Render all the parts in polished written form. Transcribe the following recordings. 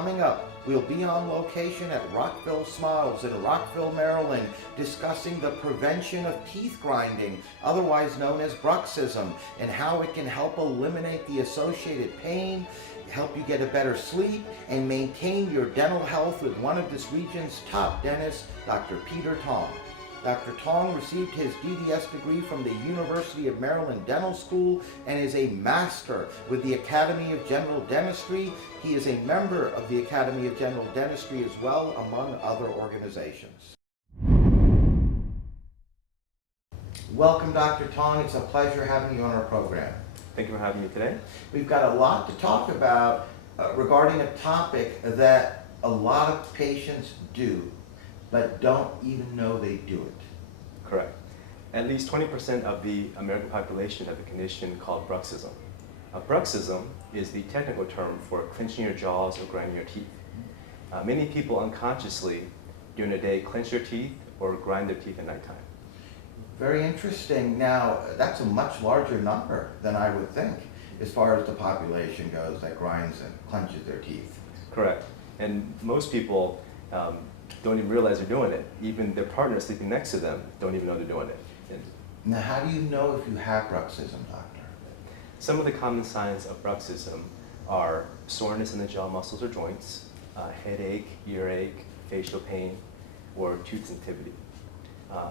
coming up, we'll be on location at Rockville Smiles in Rockville, Maryland, discussing the prevention of teeth grinding, otherwise known as Bruxism, and how it can help eliminate the associated pain, help you get a better sleep, and maintain your dental health with one of this region's top dentists, Dr. Peter Tong. Dr. Tong received his DDS degree from the University of Maryland Dental School and is a master with the Academy of General Dentistry. He is a member of the Academy of General Dentistry as well, among other organizations. Welcome, Dr. Tong. It's a pleasure having you on our program. Thank you for having me today. We've got a lot to talk about regarding a topic that a lot of patients do, but don't even know they do it. Correct. At least 20% of the American population have a condition called Bruxism. Bruxism is the technical term for clenching your jaws or grinding your teeth. Many people unconsciously during the day clench their teeth or grind their teeth at nighttime. Very interesting. Now, that's a much larger number than I would think as far as the population goes that grinds and clenches their teeth. Correct. And most people don't even realize they're doing it. Even their partner sleeping next to them don't even know they're doing it. And now, how do you know if you have Bruxism, doctor? some of the common signs of Bruxism are soreness in the jaw muscles or joints, headache, earache, facial pain, or tooth sensitivity.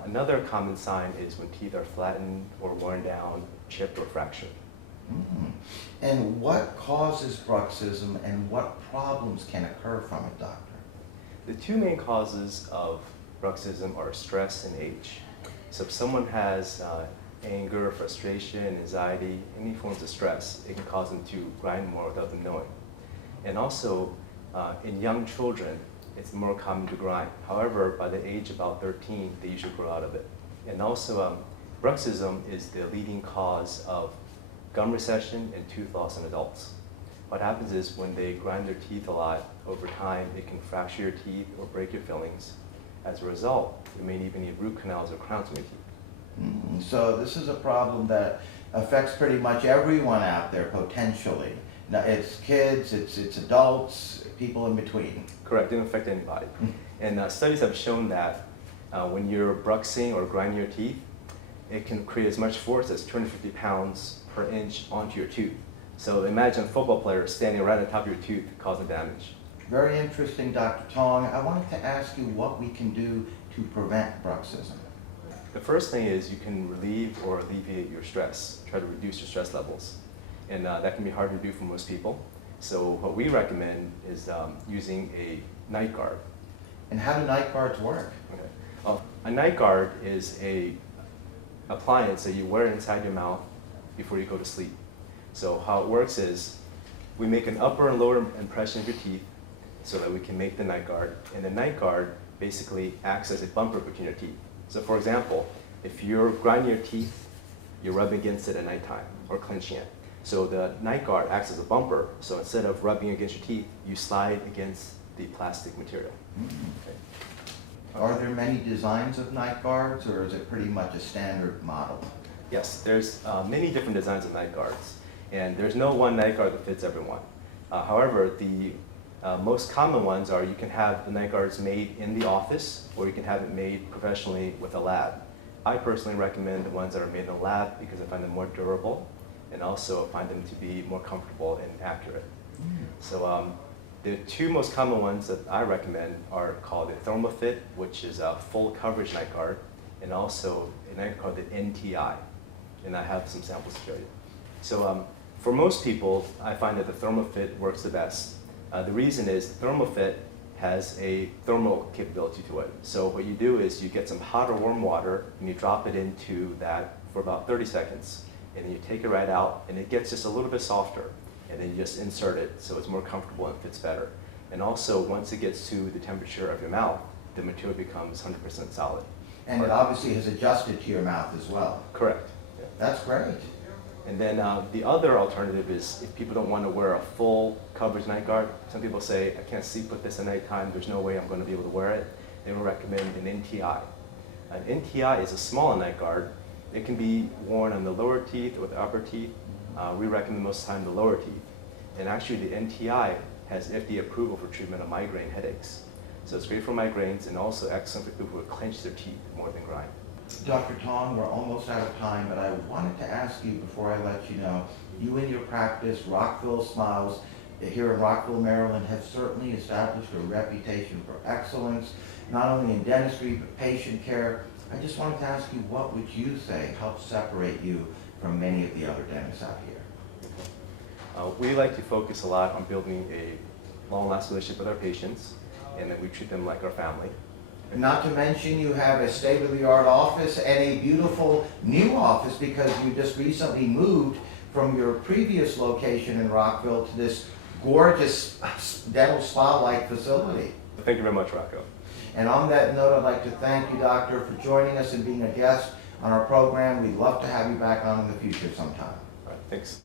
Another common sign is when teeth are flattened or worn down, chipped, or fractured. Mm-hmm. And what causes Bruxism and what problems can occur from it, doctor? The two main causes of Bruxism are stress and age. So if someone has anger, frustration, anxiety, any forms of stress, it can cause them to grind more without them knowing. And also, in young children, it's more common to grind. However, by the age about 13, they usually grow out of it. And also, Bruxism is the leading cause of gum recession and tooth loss in adults. What happens is when they grind their teeth a lot, over time, it can fracture your teeth or break your fillings. As a result, you may even need root canals or crowns in your teeth. Mm-hmm. So this is a problem that affects pretty much everyone out there potentially. Now, it's kids, it's adults, people in between. Correct, it doesn't affect anybody. And studies have shown that when you're bruxing or grinding your teeth, it can create as much force as 250 pounds per inch onto your tooth. So imagine a football player standing right on top of your tooth causing damage. Very interesting, Dr. Tong. I wanted to ask you what we can do to prevent Bruxism. The first thing is you can relieve or alleviate your stress, try to reduce your stress levels. And that can be hard to do for most people. So what we recommend is using a night guard. And how do night guards work? Okay. A night guard is a appliance that you wear inside your mouth before you go to sleep. So how it works is we make an upper and lower impression of your teeth so that we can make the night guard. And the night guard basically acts as a bumper between your teeth. So for example, if you're grinding your teeth, you're rubbing against it at nighttime or clenching it. So the night guard acts as a bumper. So instead of rubbing against your teeth, you slide against the plastic material. Mm-hmm. Okay. Are there many designs of night guards, or is it pretty much a standard model? Yes, there's many different designs of night guards. And there's no one night guard that fits everyone. However, the most common ones are you can have the night guards made in the office, or you can have it made professionally with a lab. I personally recommend the ones that are made in a lab because I find them more durable and also find them to be more comfortable and accurate. Mm. So the two most common ones that I recommend are called the ThermoFit, which is a full coverage night guard, and also a night guard called the NTI. And I have some samples to show you. So for most people, I find that the ThermoFit works the best. The reason is the ThermoFit has a thermal capability to it. So what you do is you get some hot or warm water and you drop it into that for about 30 seconds. And then you take it right out and it gets just a little bit softer. And then you just insert it so it's more comfortable and fits better. And also once it gets to the temperature of your mouth, the material becomes 100% solid. And it obviously has adjusted to your mouth as well. Correct. Yeah. That's great. And then the other alternative is if people don't want to wear a full coverage night guard. Some people say, I can't sleep with this at nighttime, there's no way I'm going to be able to wear it. They will recommend an NTI. An NTI is a smaller night guard. It can be worn on the lower teeth or the upper teeth. We recommend most of the time the lower teeth. And actually the NTI has FDA approval for treatment of migraine headaches. So it's great for migraines and also excellent for people who clench their teeth more than grind. Dr. Tong, we're almost out of time, but I wanted to ask you before I let you know, you and your practice, Rockville Smiles, here in Rockville, Maryland, have certainly established a reputation for excellence, not only in dentistry, but patient care. I just wanted to ask you, what would you say helps separate you from many of the other dentists out here? We like to focus a lot on building a long-lasting relationship with our patients, and that we treat them like our family. Not to mention you have a state-of-the-art office and a beautiful new office because you just recently moved from your previous location in Rockville to this gorgeous dental spa-like facility. Thank you very much, Rocco. And on that note, I'd like to thank you, Doctor, for joining us and being a guest on our program. We'd love to have you back on in the future sometime. All right, thanks.